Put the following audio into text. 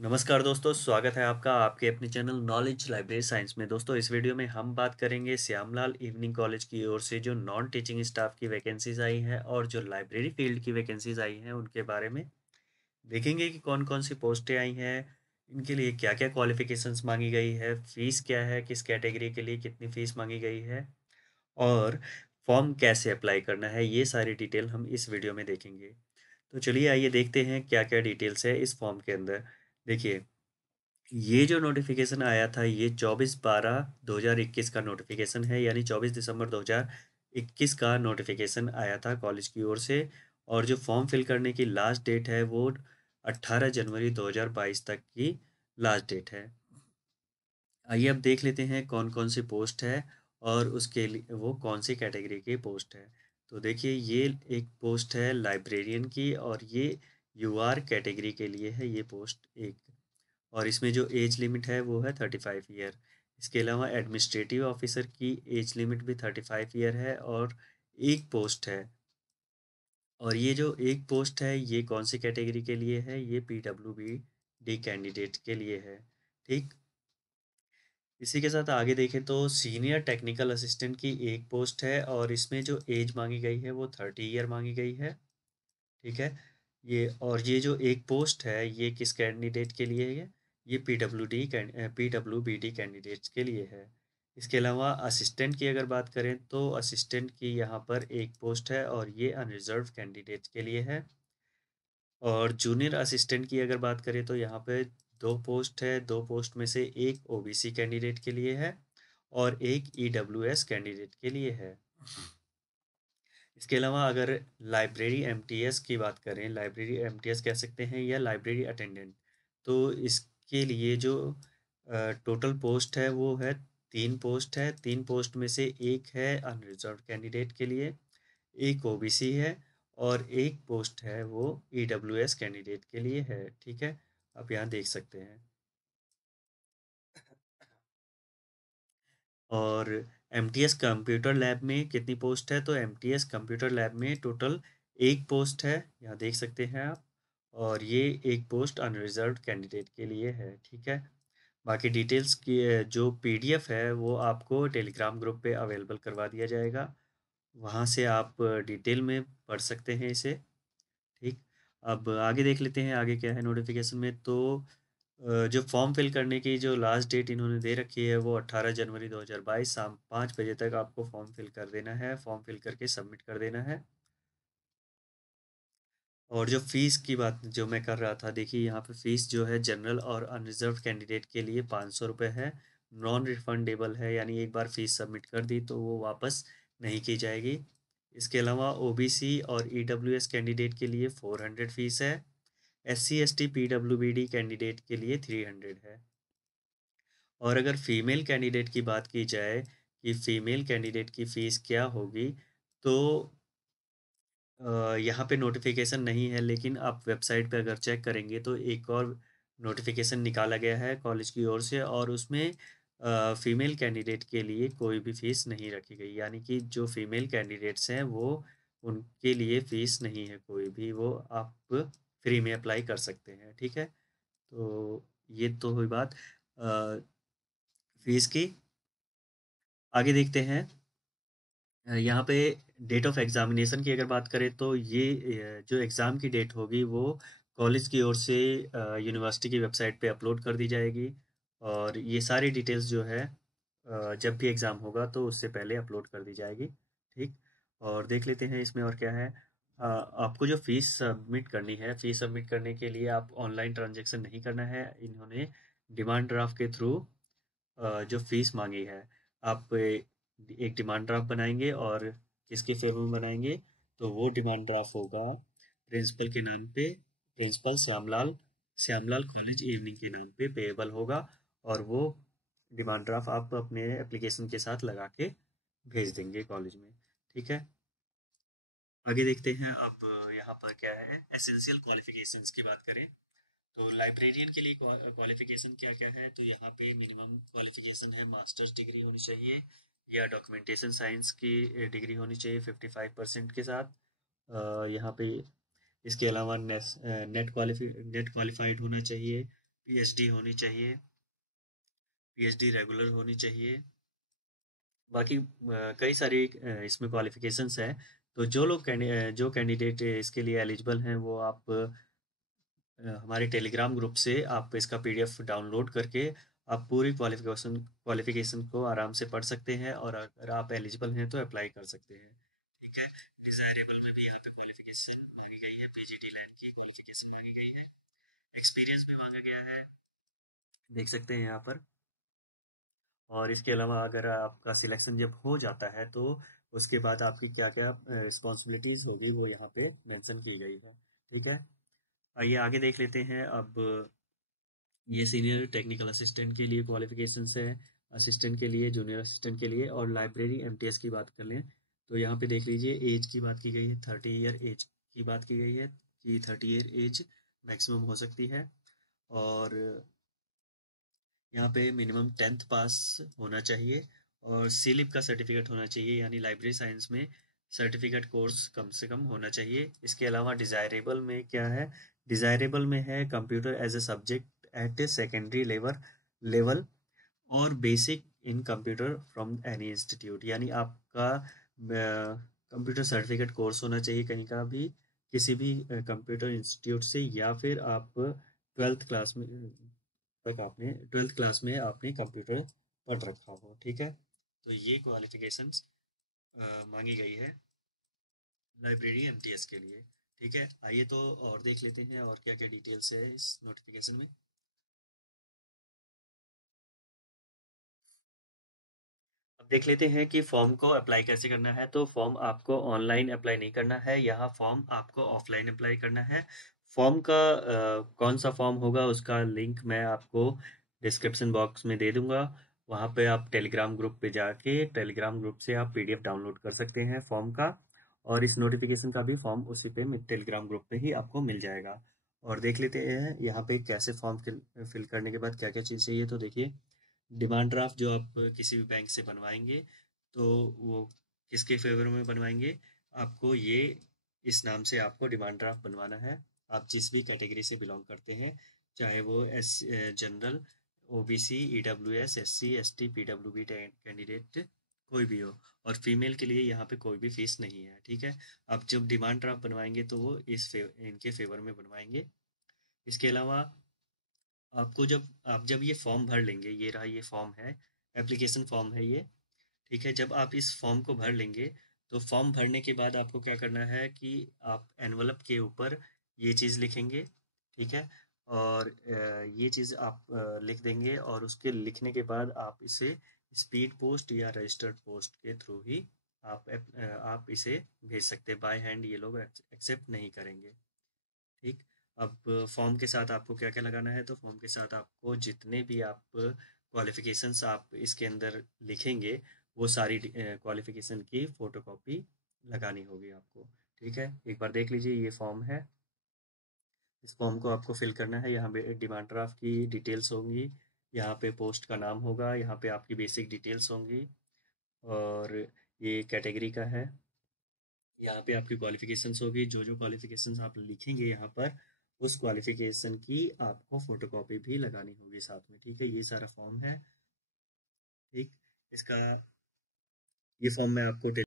नमस्कार दोस्तों, स्वागत है आपका आपके अपने चैनल नॉलेज लाइब्रेरी साइंस में। दोस्तों, इस वीडियो में हम बात करेंगे श्यामलाल इवनिंग कॉलेज की ओर से जो नॉन टीचिंग स्टाफ की वैकेंसीज आई हैं और जो लाइब्रेरी फील्ड की वैकेंसीज आई हैं उनके बारे में। देखेंगे कि कौन कौन सी पोस्टें आई हैं, इनके लिए क्या क्या क्वालिफिकेशंस मांगी गई है, फीस क्या है, किस कैटेगरी के लिए कितनी फीस मांगी गई है और फॉर्म कैसे अप्लाई करना है, ये सारी डिटेल हम इस वीडियो में देखेंगे। तो चलिए आइए देखते हैं क्या क्या डिटेल्स है इस फॉर्म के अंदर। देखिए, ये जो नोटिफिकेशन आया था ये 24/12/2021 का नोटिफिकेशन है, यानी 24 दिसंबर 2021 का नोटिफिकेशन आया था कॉलेज की ओर से। और जो फॉर्म फिल करने की लास्ट डेट है वो 18 जनवरी 2022 तक की लास्ट डेट है। आइए अब देख लेते हैं कौन कौन सी पोस्ट है और उसके लिए वो कौन सी कैटेगरी की पोस्ट है। तो देखिए, ये एक पोस्ट है लाइब्रेरियन की और ये यूआर कैटेगरी के लिए है ये पोस्ट एक। और इसमें जो एज लिमिट है वो है 35 ईयर। इसके अलावा एडमिनिस्ट्रेटिव ऑफिसर की एज लिमिट भी 35 ईयर है और एक पोस्ट है। और ये जो एक पोस्ट है ये कौन सी कैटेगरी के लिए है, ये PWBD कैंडिडेट के लिए है। ठीक, इसी के साथ आगे देखें तो सीनियर टेक्निकल असिस्टेंट की एक पोस्ट है और इसमें जो एज मांगी गई है वो 30 ईयर मांगी गई है। ठीक है, ये जो एक पोस्ट है ये किस कैंडिडेट के लिए है, ये PWBD कैंडिडेट्स के लिए है। इसके अलावा असिस्टेंट की अगर बात करें तो असिस्टेंट की यहाँ पर एक पोस्ट है और ये अनरिजर्व कैंडिडेट्स के लिए है। और जूनियर असिस्टेंट की अगर बात करें तो यहाँ पे दो पोस्ट है, दो पोस्ट में से एक ओबीसी कैंडिडेट के लिए है और एक ईडब्ल्यूएस कैंडिडेट के लिए है। इसके अलावा अगर लाइब्रेरी एमटीएस की बात करें, लाइब्रेरी एमटीएस कह सकते हैं या लाइब्रेरी अटेंडेंट, तो इसके लिए जो टोटल पोस्ट है वो है तीन पोस्ट है। तीन पोस्ट में से एक है अनरिजर्व कैंडिडेट के लिए, एक ओबीसी है और एक पोस्ट है वो ईडब्ल्यूएस कैंडिडेट के लिए है। ठीक है, आप यहाँ देख सकते हैं। और एमटीएस कंप्यूटर लैब में कितनी पोस्ट है, तो एमटीएस कंप्यूटर लैब में टोटल एक पोस्ट है, यहाँ देख सकते हैं आप। और ये एक पोस्ट अनरिजर्व्ड कैंडिडेट के लिए है। ठीक है, बाकी डिटेल्स की जो पीडीएफ है वो आपको टेलीग्राम ग्रुप पे अवेलेबल करवा दिया जाएगा, वहाँ से आप डिटेल में पढ़ सकते हैं इसे। ठीक, अब आगे देख लेते हैं आगे क्या है नोटिफिकेशन में। तो जो फॉर्म फिल करने की जो लास्ट डेट इन्होंने दे रखी है वो 18 जनवरी 2022 शाम 5 बजे तक आपको फॉर्म फिल कर देना है, फॉर्म फिल करके सबमिट कर देना है। और जो फीस की बात जो मैं कर रहा था, देखिए यहाँ पे फीस जो है जनरल और अनरिजर्व कैंडिडेट के लिए 500 रुपये है, नॉन रिफंडेबल है, यानी एक बार फीस सबमिट कर दी तो वो वापस नहीं की जाएगी। इसके अलावा ओबीसी और ईडब्ल्यूएस कैंडिडेट के लिए 400 फीस है, SC ST PWBD कैंडिडेट के लिए 300 है। और अगर फीमेल कैंडिडेट की बात की जाए कि फीमेल कैंडिडेट की फ़ीस क्या होगी, तो यहाँ पे नोटिफिकेशन नहीं है, लेकिन आप वेबसाइट पे अगर चेक करेंगे तो एक और नोटिफिकेशन निकाला गया है कॉलेज की ओर से और उसमें फीमेल कैंडिडेट के लिए कोई भी फ़ीस नहीं रखी गई, यानी कि जो फीमेल कैंडिडेट्स हैं वो उनके लिए फ़ीस नहीं है कोई भी, वो आप फ्री में अप्लाई कर सकते हैं। ठीक है, तो ये तो हुई बात फ़ीस की। आगे देखते हैं यहाँ पे डेट ऑफ एग्जामिनेशन की अगर बात करें तो ये जो एग्ज़ाम की डेट होगी वो कॉलेज की ओर से यूनिवर्सिटी की वेबसाइट पे अपलोड कर दी जाएगी। और ये सारी डिटेल्स जो है जब भी एग्ज़ाम होगा तो उससे पहले अपलोड कर दी जाएगी। ठीक, और देख लेते हैं इसमें और क्या है। आपको जो फ़ीस सबमिट करनी है, फ़ीस सबमिट करने के लिए आप ऑनलाइन ट्रांजेक्शन नहीं करना है, इन्होंने डिमांड ड्राफ्ट के थ्रू जो फीस मांगी है, आप एक डिमांड ड्राफ्ट बनाएंगे और किसके फेवर में बनाएंगे, तो वो डिमांड ड्राफ्ट होगा प्रिंसिपल के नाम पे, principal Shyamlal Shyamlal college evening के नाम पे पेएबल होगा। और वो डिमांड ड्राफ्ट आप अपने एप्लीकेशन के साथ लगा के भेज देंगे कॉलेज में। ठीक है, आगे देखते हैं अब यहाँ पर क्या है एसेंशियल क्वालिफिकेशंस की बात करें तो लाइब्रेरियन के लिए क्वालिफिकेशन क्या क्या है, तो यहाँ पे मिनिमम क्वालिफिकेशन है मास्टर्स डिग्री होनी चाहिए या डॉक्यूमेंटेशन साइंस की डिग्री होनी चाहिए 55% के साथ। यहाँ पे इसके अलावा नेट क्वालिफाइड होना चाहिए पीएचडी होनी चाहिए, पीएचडी रेगुलर होनी चाहिए। बाकी कई सारी इसमें क्वालिफिकेशंस हैं। तो जो कैंडिडेट इसके लिए एलिजिबल हैं वो आप हमारे टेलीग्राम ग्रुप से आप इसका पीडीएफ डाउनलोड करके आप पूरी क्वालिफिकेशन को आराम से पढ़ सकते हैं, और अगर आप एलिजिबल हैं तो अप्लाई कर सकते हैं। ठीक है। डिजायरेबल में भी यहाँ पे क्वालिफिकेशन मांगी गई है, पीजीटी लाइन की क्वालिफिकेशन मांगी गई है, एक्सपीरियंस भी मांगा गया है, देख सकते हैं यहाँ पर। और इसके अलावा अगर आपका सिलेक्शन जब हो जाता है तो उसके बाद आपकी क्या क्या रिस्पॉन्सिबिलिटीज होगी वो यहाँ पे मेंशन की गई है। ठीक है। आइए आगे देख लेते हैं। अब ये सीनियर टेक्निकल असिस्टेंट के लिए क्वालिफिकेशंस है, असिस्टेंट के लिए, जूनियर असिस्टेंट के लिए। और लाइब्रेरी एमटीएस की बात कर लें तो यहाँ पे देख लीजिए, एज की बात की गई है, 30 ईयर एज की बात की गई है कि 30 ईयर एज मैक्सिमम हो सकती है। और यहाँ पे मिनिमम 10th पास होना चाहिए, और सीलिप का सर्टिफिकेट होना चाहिए, यानी लाइब्रेरी साइंस में सर्टिफिकेट कोर्स कम से कम होना चाहिए। इसके अलावा डिज़ायरेबल में क्या है, डिज़ायरेबल में है computer as a subject at a secondary level और basic in computer from any institute, यानी आपका कंप्यूटर सर्टिफिकेट कोर्स होना चाहिए कहीं का भी, किसी भी कंप्यूटर इंस्टीट्यूट से, या फिर आप 12th क्लास में आपने कंप्यूटर पढ़ रखा हो। ठीक है। तो ये क्वालिफिकेशंस मांगी गई है लाइब्रेरी एमटीएस के लिए। ठीक है। आइए तो और देख लेते हैं और क्या क्या डिटेल्स है इस नोटिफिकेशन में। अब देख लेते हैं कि फॉर्म को अप्लाई कैसे करना है। तो फॉर्म आपको ऑनलाइन अप्लाई नहीं करना है, यहाँ फॉर्म आपको ऑफलाइन अप्लाई करना है। फॉर्म का कौन सा फॉर्म होगा उसका लिंक मैं आपको डिस्क्रिप्शन बॉक्स में दे दूंगा। वहाँ पे आप टेलीग्राम ग्रुप पे जाके टेलीग्राम ग्रुप से आप पीडीएफ डाउनलोड कर सकते हैं फॉर्म का, और इस नोटिफिकेशन का भी फॉर्म उसी पे टेलीग्राम ग्रुप पे ही आपको मिल जाएगा। और देख लेते हैं यहाँ पे कैसे फॉर्म फिल करने के बाद क्या क्या चीज़ चाहिए। तो देखिए, डिमांड ड्राफ्ट जो आप किसी भी बैंक से बनवाएंगे तो वो किसके फेवर में बनवाएंगे, आपको ये इस नाम से आपको डिमांड ड्राफ्ट बनवाना है। आप जिस भी कैटेगरी से बिलोंग करते हैं, चाहे वो general, OBC, EWS, SC, ST, PWB candidate कोई भी हो, और फीमेल के लिए यहाँ पे कोई भी फीस नहीं है। ठीक है। आप जब डिमांड ड्राफ्ट बनवाएंगे तो वो इनके फेवर में बनवाएंगे। इसके अलावा आपको जब ये फॉर्म भर लेंगे, ये रहा, ये फॉर्म है, एप्लीकेशन फॉर्म है ये। ठीक है। जब आप इस फॉर्म को भर लेंगे तो फॉर्म भरने के बाद आपको क्या करना है कि आप एनवलप के ऊपर ये चीज़ लिखेंगे। ठीक है। और ये चीज़ आप लिख देंगे, और उसके लिखने के बाद आप इसे स्पीड पोस्ट या रजिस्टर्ड पोस्ट के थ्रू ही आप इसे भेज सकते हैं। बाय हैंड ये लोग एक्सेप्ट नहीं करेंगे। ठीक। अब फॉर्म के साथ आपको क्या क्या लगाना है, तो फॉर्म के साथ आपको जितने भी आप क्वालिफिकेशंस आप इसके अंदर लिखेंगे वो सारी क्वालिफिकेशन की फोटोकॉपी लगानी होगी आपको। ठीक है। एक बार देख लीजिए, ये फॉर्म है, इस फॉर्म को आपको फिल करना है। यहाँ पे डिमांड ड्राफ्ट की डिटेल्स होंगी, यहाँ पे पोस्ट का नाम होगा, यहाँ पे आपकी बेसिक डिटेल्स होंगी, और ये कैटेगरी का है, यहाँ पे आपकी क्वालिफिकेशंस होगी। जो जो क्वालिफिकेशंस आप लिखेंगे यहाँ पर, उस क्वालिफिकेशन की आपको फोटोकॉपी भी लगानी होगी साथ में। ठीक है। ये सारा फॉर्म है। ठीक। इसका ये फॉर्म मैं आपको